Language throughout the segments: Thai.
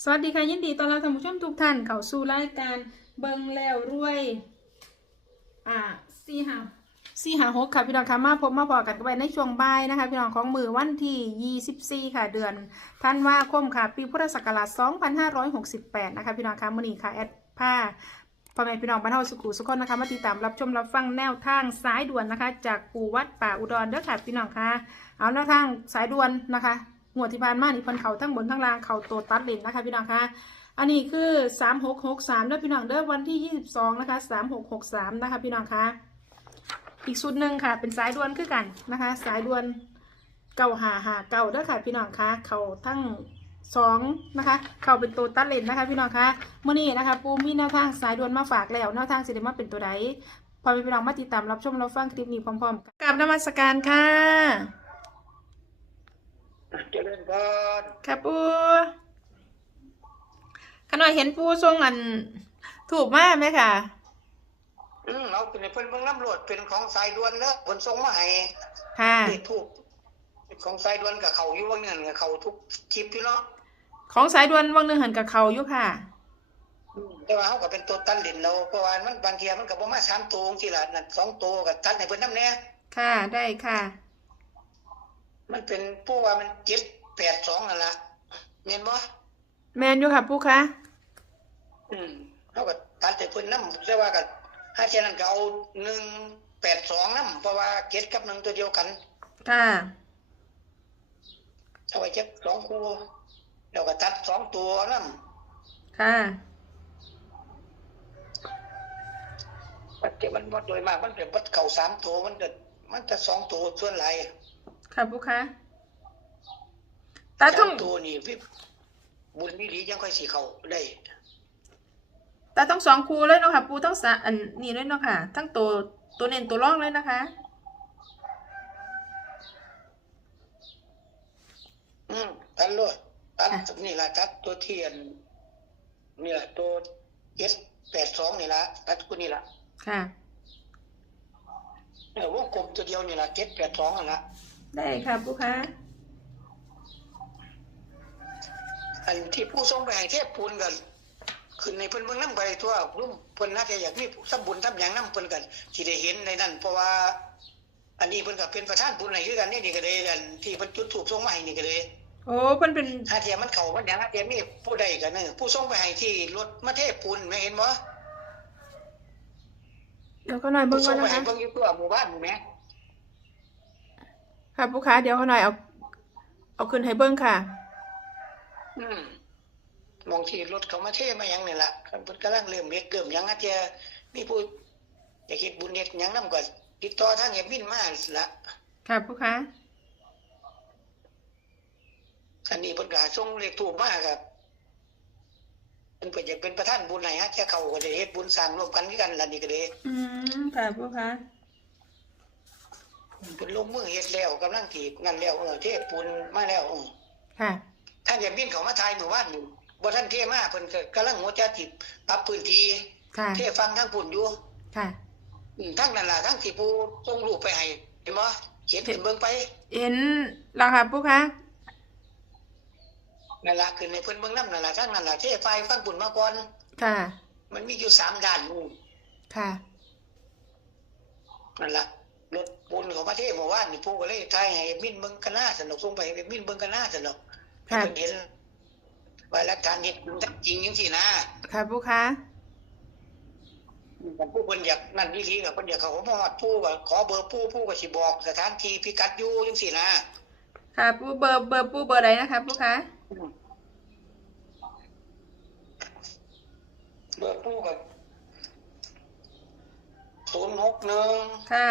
สวัสดีค่ะยินดีต้อนรับท่านผู้ชมทุกท่านเข้าสู่รายการเบิงแล้วรวย อ่าสี่หาสี่หาหกค่ะพี่น้องค่ะมาพบมาพอกันกันไปในช่วงบ่ายนะคะพี่น้องของมือวันที่ 24 ค่ะเดือนธันวาคมค่ะ ปีพุทธศักราช 2568 นะคะพี่น้องค่ะมื่อนี้ค่ะแอดผ้าพ่อแม่พี่น้องบ้านเฮาสุขุสุขคนนะคะมาติดตามรับชมรับฟังแนวทางสายด่วนนะคะ จากปู่วัดป่าอุดรเด้อค่ะพี่น้องค่ะเอาแนวทางสายด่วนนะคะ งวดที่ผ่านมานี่เพิ่นเขาทั้งบนทั้งล่างเขาตัวตัดเลนนะคะ พี่น้องคะอันนี้คือ 3663ด้อพี่น้องเด้อวันที่ 22 นะคะ 3663 นะคะ พี่น้องคะอีกชุดหนึ่งค่ะ เป็นสายด่วนคือกันนะคะ สายด่วนเก่าหาหาเก่าเด้อค่ะ พี่น้องคะเขาทั้งสองนะคะเขาเป็นตัวตัดเลนนะคะ พี่น้องคะเมื่อนี้นะคะปูมีแนวทางสายด่วนมาฝากแล้วแนวทางสิเดมาเป็นตัวใดพอไปพี่น้องมาติดตามรับชมรับฟังคลิปนี้พร้อมๆกันกราบนมัสการค่ะ เจริญพรค่ะปูขน่อยเห็นปูทรงอัน ถูกมากไหมค่ะ อืมเอาเป็นเพิ่นเบิ่งน้ำรวจเป็นของสายด่วนเนอะเพิ่นส่งมาให้ค่ะที่ถูกเป็นของสายด่วนกับเขาอยู่ว่าเงินกับเขาทุกคลิปอยู่เนาะของสายด่วนวังหนึ่งหันกับเขาอยู่ค่ะอืมแต่ว่าเฮาก็เป็นตัวตันเล่นเราเพราะว่ามันบางทีมันก็บ่มาสามตัวจังซี่ล่ะนั่นสองตัวก็ตัดให้เพิ่นนำแน่ค่ะได้ค่ะ มันเป็นผู้ว่ามัน7 8 2นั่นล่ะแม่นบ่แมนอยู่ค่ะปูคะอืมเฮาก็ตัดให้เพิ่นนำแต่ว่าก็ถ้าเช่นนั้นก็เอา1 8 2นำเพราะว่า7กับ1ตัวเดียวกัน ค่ะเอาไว้จักสองคู่แล้วก็ตัดสองตัวนั่นค่ะมันจะมันมันโดยมากมันเป็นวัดเข่าสามตัวมันจะมันจะสองตัวส่วนหลาย ค่ะปูคะตาต้องสามตัวนี่วิบุญวิริยังค่อยสีเขาได้ตาต้องสองคูเลยเนาะค่ะปูต้องสะอันนี้เลยเนาะค่ะ ทั้งตัวตัวเน้นตัวร่องเลยนะคะอืมตัดโลดตัดนี่ละตัดตัวเทียนนี่ละตัวเอสแปดสองนี่ละตัดกูนี่ละค่ะเออวงกลมตัวเดียวนี่ละเจ็ดแปดสองนั่นละ ได้ค่ะปูคะอันที่ผู้ทรงไปให้เทพปูนกันขึ้นในเพิ่นเบิ่งน้ำไปทั่วรุ่มเพิ่นน่าจะอยากมีสับุญทำอย่างน้ำเพิ่นกันที่ได้เห็นในนั้น เพราะว่า อันนี้เพิ่นก็เป็นประธานบุญให้คือกันนี่นี่ก็เลยกันที่เพิ่นจุดธูปส่งมาให้นี่ก็เลยโอ้เพิ่นเป็นถ้าเทียมมันเข้ามันหยังถ้าเทียมมีผู้ใดกันนึงผู้ส่งไปให้ที่รถมาเทพปูนแม่เห็นบ่เดี๋ยวเขาหน่อยเบิ่ผู้งก่ส่อนงไปนะให้คะเบิ่งอยู่ตัวหมู่บ้านหมู่แม่ ค่ะปูคะเดี๋ยวเขาหน่อยเอาเอาขึ้นให้เบิ่งค่ะ อืมมองที่รถเขามาเทมาหยังนี่ล่ะเพิ่นกำลังเริ่มเรียกเกิ่มหยังอาจจะมีผู้อยากเฮ็ดบุญเฮ็ดหยังนำก็ติดต่อทางเอบินมาละค่ะปูคะอันนี้เพิ่นก็ส่งเลขทูปมาครับเพิ่นก็อยากเป็นประธานบุญให้ฮะจะเข้าก็ได้เฮ็ดบุญสร้างร่วมกันคือกันล่ะนี่ก็เด้อืมค่ะปูคะ เพิ่นลงมือเฮ็ดแล้วกำลังที่นั่นแล้วเออเทปูนมาแล้วเออค่ะท่านอย่าบินเขามาทายหมู่บ้านอยู่บ่ทันเทมาเพิ่นก็กำลังหัวจะสิปรับพื้นที่ค่ะเทฟังทางปุ่นอยู่ค่ะอืมทั้งนั้นล่ะทั้งที่ผู้ส่งรูปไปให้เห็นบ่เขียนขึ้นเบิ่งไป เห็นแล้วค่ะปูคะนั่นล่ะขึ้นให้เพิ่นเบิ่งนำนั่นล่ะทั้งนั้นล่ะเทไฟฟังปุ่นมาก่อนค่ะ มันมีอยู่สามด้านนู่นค่ะนั่นล่ะ รถปูนเขามาเทเมื่อวานนี่ผู้ก็เลยทายให้มินเบิ่งกันหน้าสนุกส่งไปให้มินเบิ่งกันหน้าสนุกค่ะเพิ่นเห็นว่าหลักฐานเฮ็ดบุญจริงจังซี่นะค่ะปูคะแต่ผู้เพิ่นอยากนั่นอีหลีก็เพิ่นอยากเข้ามาฮอดผู้ก็ขอเบอร์ผู้ผู้ก็สิบอกสถานที่พิกัดอยู่จังซี่นะค่ะปูเบอร์เบอร์ปูเบอร์ใดนะคะปูคะเบอร์ผู้ก็061ค่ะ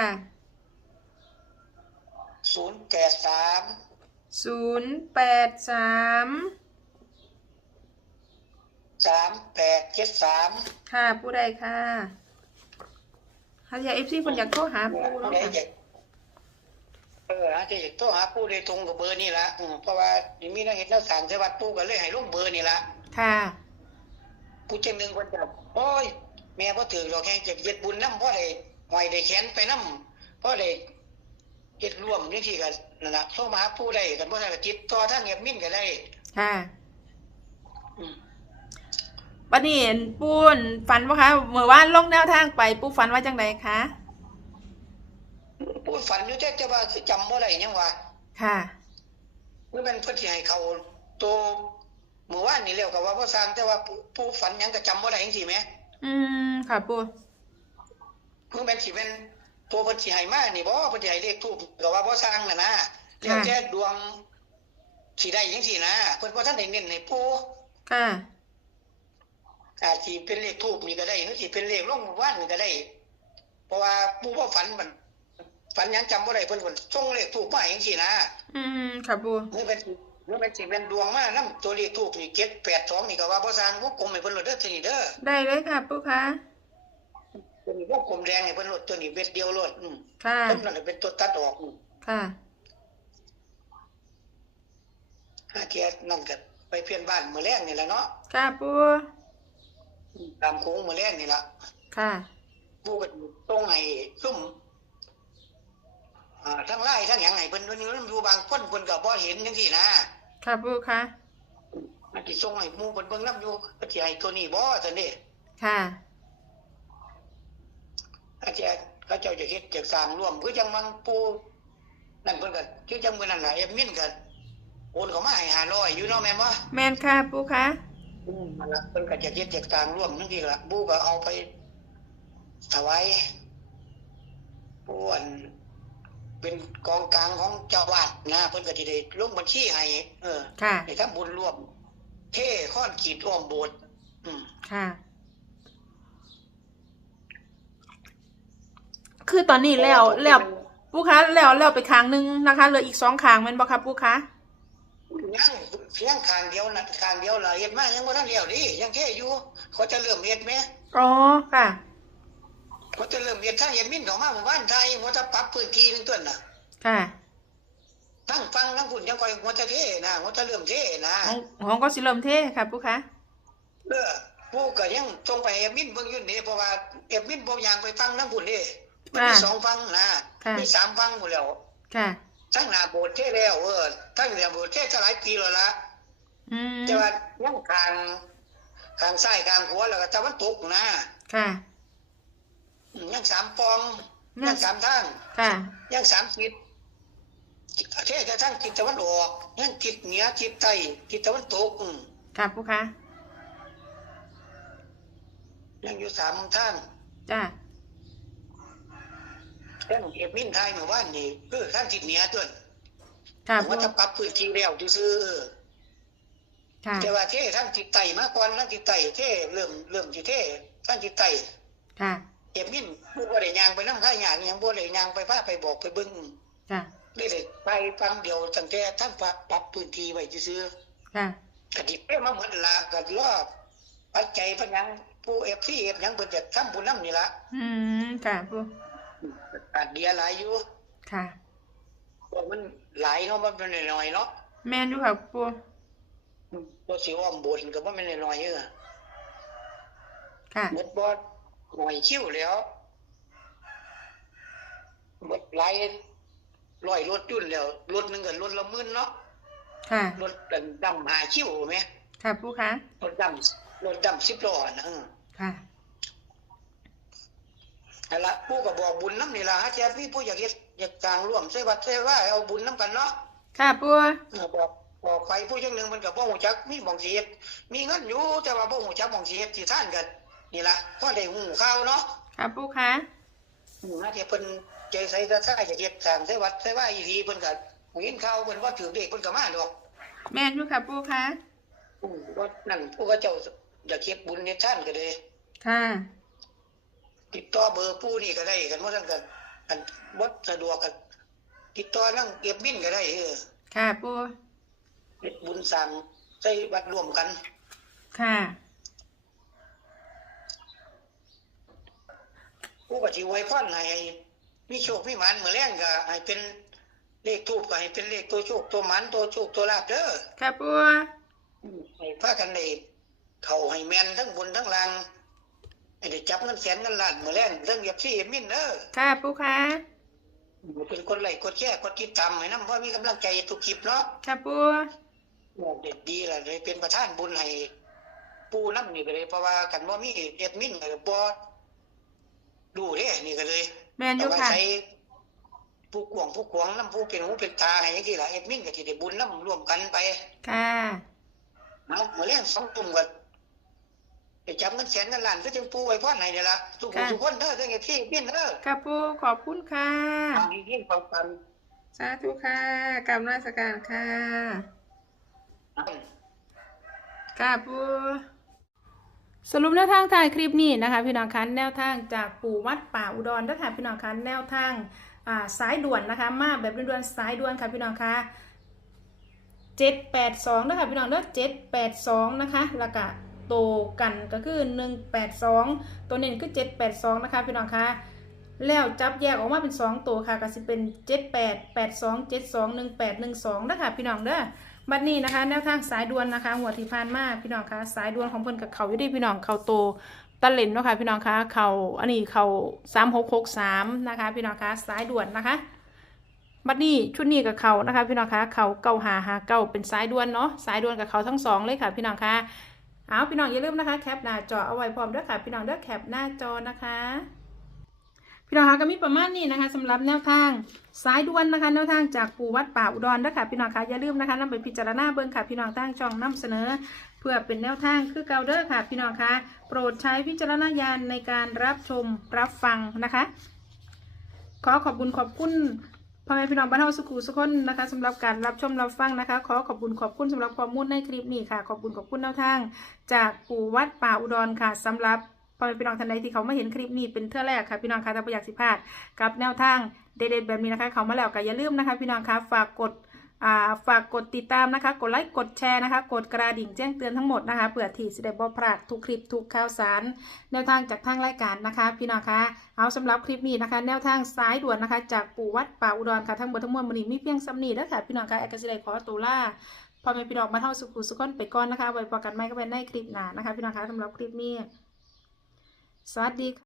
083ศูนย์แปดสาม3873ค่ะผู้ใดค่ะฮัลโหลเอฟซีคนอยากโทรหาปูเนาะเอ้ยค่ะอยากเออฮะจะอยากโทรหาผู้โดยตรงกับเบอร์นี่ละอืมเพราะว่านี่มีนักเฮ็ดนักสร้างจังหวัดผู้ก็เลยให้ลงเบอร์นี่ละค่ะผู้จังหนึงคนจะโอ้ยแม่บ่ถือดอกแค่จะเฮ็ดบุญนำพ่อได้หอยได้แขนไปนำพ่อได้ เฮ็ดร่วมจังซี่ก็นั่นล่ะโทรมาหาผู้ได้กันบ่ได้ก็ติดต่อทางแอดมินก็ได้ค่ะอืมบัดนี้เห็นปูนฝันว่าคะเมื่อวานลงแนวทางไปปูฝันว่าจังไดคะปูฝันอยู่แต่แต่ว่าคือจำบ่ได้หยังว่าค่ะเมื่อมันเพิ่นสิให้เขาตัวเมื่อวานนี่แล้วก็ว่าบ่สร้างแต่ว่าผู้ผู้ฝันหยังก็จำบ่ได้จังซี่แหมอืมค่ะปูเมื่อมันสิเป็น ตัวเพิ่นสิให้มานี่บ่เพิ่นสิให้เลขทูปก็ว่าบ่สร้างน่ะนะแล้วแต่ดวงสิได้จังซี่นะเพิ่นบ่ทันได้เน้นให้ปู่ค่ะอาจสิเป็นเลขทูปนี่ก็ได้หรือสิเป็นเลขลงวันนี่ก็ได้ เพราะว่าปู่บ่ฝันมันฝันหยังจำบ่ได้เพิ่นเพิ่นส่งเลขทูปมาจังซี่นะอืมค่ะปูเมื่อเป็นเมื่อเป็นสิเป็นดวงมานำตัวเลขทูปนี่782นี่ก็ว่าบ่สร้างวงกลมให้เพิ่นโลดเด้อทีนี้เด้อได้เลยค่ะปูคะ ตัวนี้วงกลมแดงให้เพิ่นโลดตัวนี้เม็ดเดียวโลดอืมค่ะ ต้นนั่นเป็นตัวตัดออกอืมค่ะ หาเทียนั่นก็ไปเพี้ยนบ้านมื้อแรงนี่แหละเนาะค่ะปูตามโค้งมื้อแรงนี่ล่ะ ค่ะ ผู้ก็ตรงให้ซุ่มอ่าทั้งไล่ทั้งหยังให้เพิ่นเพิ่นอยู่บางคนเพิ่นก็บ่เห็นจังซี่นะค่ะปูคะมันสิส่งให้หมู่เพิ่นเบิ่งนํอยู่ก็สิให้ตัวนี้บ่ซั่นนี่ค่ะ อาจจะเขาเจ้าจะเฮ็ดจะสร้างร่วมคือจังมังปูนั่นเพิ่นก็คือจังมื้อนั้นล่ะเอ็มมินก็โอนเข้ามาให้500อยู่เนาะแม่นบ่แมนค่ะปูคะอืมนั่นล่ะเพิ่นก็จะเฮ็ดจะสร้างร่วมจังซี่ล่ะปูก็เอาไปถวายปูอันเป็นกองกลางของเจ้าวาดนะเพิ่นก็สิได้ลงบัญชีให้เออค่ะให้ทำบุญร่วมเทค้อนขีดอ้อมโบสถ์อืมค่ะ คือตอนนี้แล้วแล้วปูคะแล้วแล้วไปครั้งหนึงนะคะเหลืออีกสองครั้งแมันบ่คะปูคะยังเพียงข้างเดียวนะข้างเดียวล่ะเฮ็ดมายังบ่ทันแล้วดิยังแค่อยู่เขาจะเริ่มเฮ็ดไหมอ๋อค่ะเขาจะเริ่มเฮ็ดถ้าเฮ็ดมินเข้ามาหมู่บ้านไทยเขาจะปรับพื้นที่นึงต้นน่ะค่ะทั้งฟังทั้งคุณยังค่อยเขาจะเทนะเขาจะเริ่มเทนะของของก็สิเริ่มเทค่ะปูคะเออผู้ก็ยังส่งไปเอมินเบิ่งอยู่นี่เพราะว่าเอมินบ่อยางไปฟังทั้งพุ่นเด้ มันมีสองฟังนะมีสามฟังหมดแล้วค่ะทั้งหน้าโบสถ์เทแล้วเออทั้งเหนือโบสถ์เทจะหลายปีแล้วล่ะอืมแต่ว่ายังข้างข้างซ้ายข้างขวาแล้วก็ตะวันตกนะค่ะอืมยังสามปองยัยังงสามทางค่ะยังสามทิศเทจะทั้งทิศตะวันออกยังทิศเหนือทิศใต้ทิศตะวันตกอืมค่ะปูคะยังอยู่สามทางจ้า แค่เอฟมินไทยเมื่อวานนี่คือข้างทิศเหนือตัวค่ะว่าปูจะปรับพื้นที่แล้วซื่อค่ะแต่ว่าเททั้งทิศใต้มาก่อนทั้งทิศใต้เทเริ่มเริ่มที่เท่ทั้งทิศใต้ค่ะเอฟมินผู้บ่ได้ยางไปนำค่ายางยังบ่ได้ยางไปพาไปบอกไปบิ่งจ้าได้ได้ไปฟังเดียวตั้งแต่ท่านปรับปรับพื้นที่ไว้ซื่อค่ะกดิเป้มาเหมดละกดรอบปัจจัยพยังผู้เอฟซีเอฟยังเพิ่นจะทำบุญนำนี่ละอืมค่ะปู อาจเดียหลายอยู่ค่ะเพราะมันหลายเนาะมันเป็นน้อยๆเนาะแมนอยู่ค่ะปูบ่สิอ้อมโบสถ์ก็บ่แม่นน้อยๆเด้อค่ะหมดบ่หน่อยคิวแล้วหมดหลายร้อยรถยุ่นแล้วรถหนึงก็รถละหมื่นเนาะค่ะรถดันดำหาคิวแม่ค่ะปูคะรถดำรถดำ10ล้อนะเออค่ะ นั่นละผู้ก็บอกบุญน้ำนี่ล่ะฮะแจ๊พี่ผู้อยากเฮ็ดอยากกลางร่วมใส่วัดใส่ว่าเอาบุญน้ำกันเนาะค่ะปูเออบอกบอกไปผู้จังหนึ่งมันก็บ่ฮู้จักมีหม่องสิเฮ็ดมีเงินอยู่แต่ว่าบ่ฮู้จักหม่องสิเฮ็ดสิท่านกันนี่ล่ะพอได้ฮู้ข่าวเนาะค่ะปูคะอืมฮะที่เพิ่นใจใส่ตาซ่าอยากเฮ็ดสร้างใส่วัดใส่ว่าอีหลีเพิ่นก็เห็นข่าวเพิ่นว่าถือเลขเพิ่นก็มาดอกแมนอยู่ค่ะปูคะอืมว่านั่นผู้เขาเจ้าอยากเฮ็ดบุญเฮ็ดท่านก็เลยค่ะ ติดต่อเบอร์ผู้นี่ก็ได้กันว่าซั่นก็อันบ่สะดวกก็ติดต่อนั่งเก็บบินก็ได้เออค่ะปูเฮ็ดบุญสร้างใส่วัดร่วมกัน ค่ะผู้ก็สิไว้พรให้มีโชคมีหมานมื้อแรงก็ให้เป็นเลขทูปก็ให้เป็นเลขตัวโชคตัวหมานตัวโชคตัวลาภเด้อค่ะปูอืมให้พากันได้เข้าให้แม่นทั้งบนทั้งล่าง ให้ได้จับเงินแสนเงินล้านมื้อแรงเรื่องเหยียบซี่เหยียบมินเด้อค่ะปูคะเป็นคนไลค์กดแชร์กดติดตามให้นำเพราะมีกำลังใจทุกคลิปเนาะค่ะปูเด็ดดีล่ะเลยเป็นประธานบุญให้ปูน้ำนี่ก็เลยเพราะว่ากันว่ามีเอ็ดมินก็บ่ดูเด้นี่ก็เลยแมนอแต่ยู่ว่าค่ะใช้ผู้กวางผู้กวางน้ำผู้เป็นหูเป็นตาให้ยังที่ละเอ็ดมินก็สิได้บุญน้ำร่วมกันไป ค่ะเอามาเลี้ยงสองตุ่มกัน ไปจับเงินแสนเงินล้านก็จึงปูไว้พ่อไหนนี่ละทุกคนค่ะทุกคนเด้อเด้อไงพี่มินเด้อค่ะปูขอบคุณค่ะทางนี้ยิ่งความกันสาธุค่ะกรรมราชการค่ะค่ะปูสรุปแนวทางถ่ายคลิปนี้นะคะ พี่น้องคะแนวทางจากปู่วัดป่าอุดรนะคะพี่น้องคะแนวทางอ่าสายด่วนนะคะ มาแบบด่วนๆสายด่วนค่ะพี่น้องคะเจ็ดแปดสองนะคะพี่น้องเด้อเจ็ดแปดสองนะคะแล้วก็ โตวกันก็คือหนึ่งแปดสองตัวเน้นคือเจ็ดแปดสองนะคะพี่น้องคะแล้วจับแยกออกมาเป็นสองตัวค่ะก็จะเป็นเจ็ดแปดแปดสองเจ็ดสองหนึ่งแปดหนึ่งสองนะคะพี่น้องเด้อบัดนี้นะคะแนวทางสายด่วนนะคะหัวที่พานมาพี่น้องคะสายด่วนของเพิ่นกับเขาอยู่ดีพี่น้องเขาโตตะเล่นเนาะค่ะพี่น้องคะเขาอันนี้เขาสามหกหกสามนะคะพี่น้องคะสายด่วนนะคะบัดนี้ชุดนี้กับเขานะคะพี่น้องคะเขาเก้าหาหาเก้าเป็นสายด่วนเนาะสายด่วนกับเขาทั้งสองเลยค่ะพี่น้องคะ เอาพี่น้องอย่าลืมนะคะแคปหน้าจอเอาไว้พร้อมด้วยค่ะ พี่น้องเด้อแคปหน้าจอนะคะ พี่น้องคะก็มีประมาณนี้นะคะสำหรับแนวทางสายด่วนนะคะ แนวทางจากปู่วัดป่าอุดรนะคะพี่น้องคะอย่าลืมนะคะนำไปพิจารณาเบิ่งค่ะ พี่น้องตั้งช่องนำเสนอ เพื่อเป็นแนวทางคือเกาเดอร์ค่ะ พี่น้องคะโปรดใช้วิจารณญาณในการรับชมรับฟังนะคะ ขอขอบคุณขอบคุณ พ่อแม่พี่น้องบ้านเฮาสุขุสุขคนนะคะสำหรับการรับชมรับฟังนะคะ ขอขอบคุณขอบคุณสำหรับความมุ่งในคลิปนี้ค่ะ ขอบคุณขอบคุณแนวทาง จากปู่วัดป่าอุดรค่ะสำหรับพ่อแม่พี่น้องท่านใดที่เขามาเห็นคลิปนี้เป็นเท่าแรกค่ะพี่น้องคะถ้าประหยัดสิพลาดกับแนวทางเด็ดๆแบบนี้นะคะ เขามาแล้วก็อย่าลืมนะคะ พี่น้องคะฝากกด ฝากกดติดตามนะคะ กดไลค์กดแชร์นะคะ กดกระดิ่งแจ้งเตือนทั้งหมดนะคะเผื่อที่จะได้บ่พลาดทุกคลิปทุกข่าวสาร แนวทางจากทางรายการนะคะ พี่น้องคะเอาสำหรับคลิปนี้นะคะ แนวทางสายด่วนนะคะ จากปู่วัดป่าอุดรค่ะทั้งหมดทั้งมวลมันนี้มีเพียงสำนีแล้วค่ะพี่น้องคะแอคกสิไดขอตัวล่าพอแม่พี่น้องมาเท่าสุขุสุขคนไปก่อนนะคะไว้พอกันไม่ก็เป็นในคลิปหน้านะคะ พี่น้องคะสำหรับคลิปนี้สวัสดีค่ะ